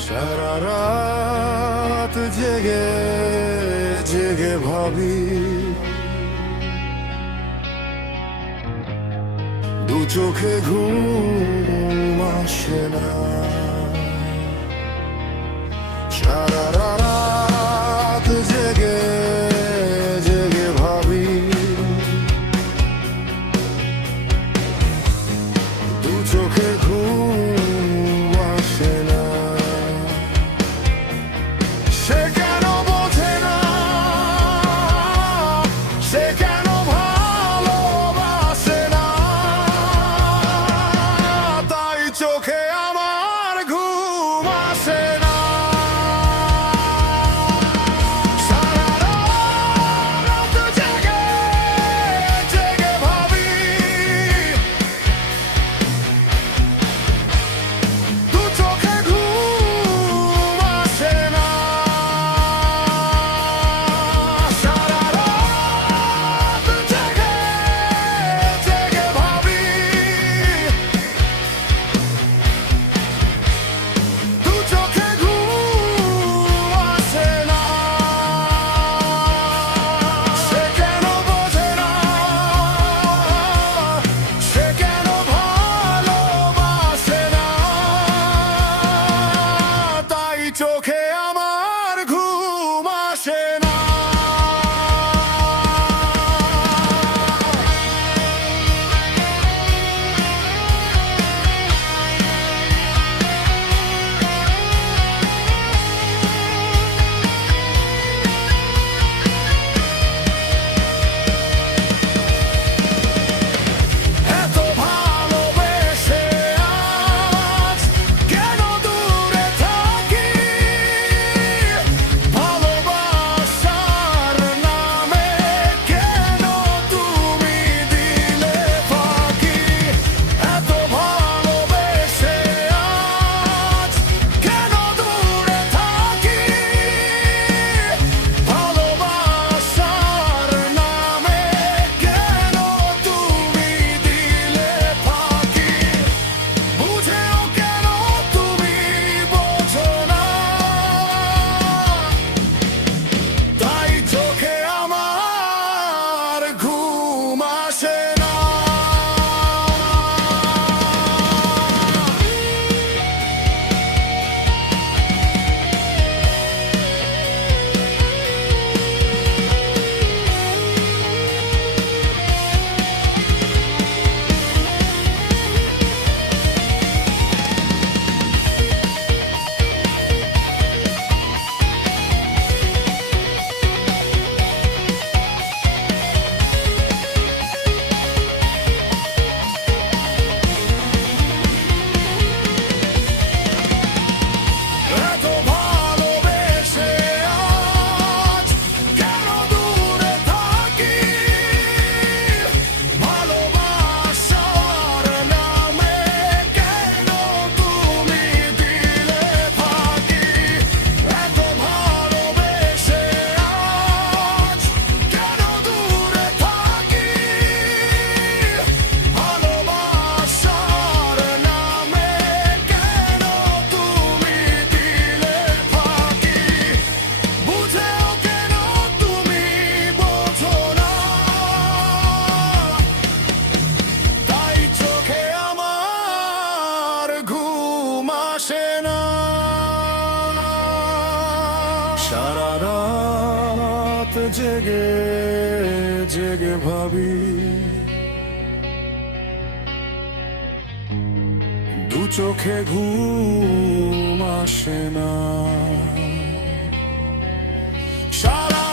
সারা রাত জেগে জেগে ভাবি, দু চোখে ঘুম আসে না। সারা রাত জেগে জেগে ভাবি, দু চোখে ঘুম আসে না। সে কেন বোঝে না, সে কেন ভালোবাসে না, তাই চোখে আমার ঘুম আসে না। সারা রাত জেগে জেগে ভাবি, দু চোখে ঘুম আসে না। সারা রাত জেগে জেগে ভাবি, দু চোখে ঘুম আসে না। সে কেন বোঝে না, সে কেন ভালোবাসে না, তাই চোখে আমার ঘুম আসে না। এত ভালোবেসে আজ কেন দূরে থাকি, ভালোবাসার নামে কেন তুমি দিলে ফাঁকি। এত ভালোবেসে আজ কেন দূরে থাকি, ভালোবাসার নামে কেন তুমি দিলে ফাঁকি। বুঝেও কেন তুমি বোঝো না, তাই চোখে আমার ঘুম আসে না। এত ভালোবেসে আজ কেন দূরে থাকি, ভালোবাসার নামে কেন তুমি দিলে ফাঁকি। এত ভালোবেসে আজ কেন দূরে থাকি, ভালোবাসার নামে কেন তুমি দিলে ফাঁকি। বুঝেও কেন তুমি বোঝো না, তাই চোখে আমার ঘুম আসে না। সারা রাত জেগে জেগে ভাবি, দু চোখে ঘুম আসে না। সারা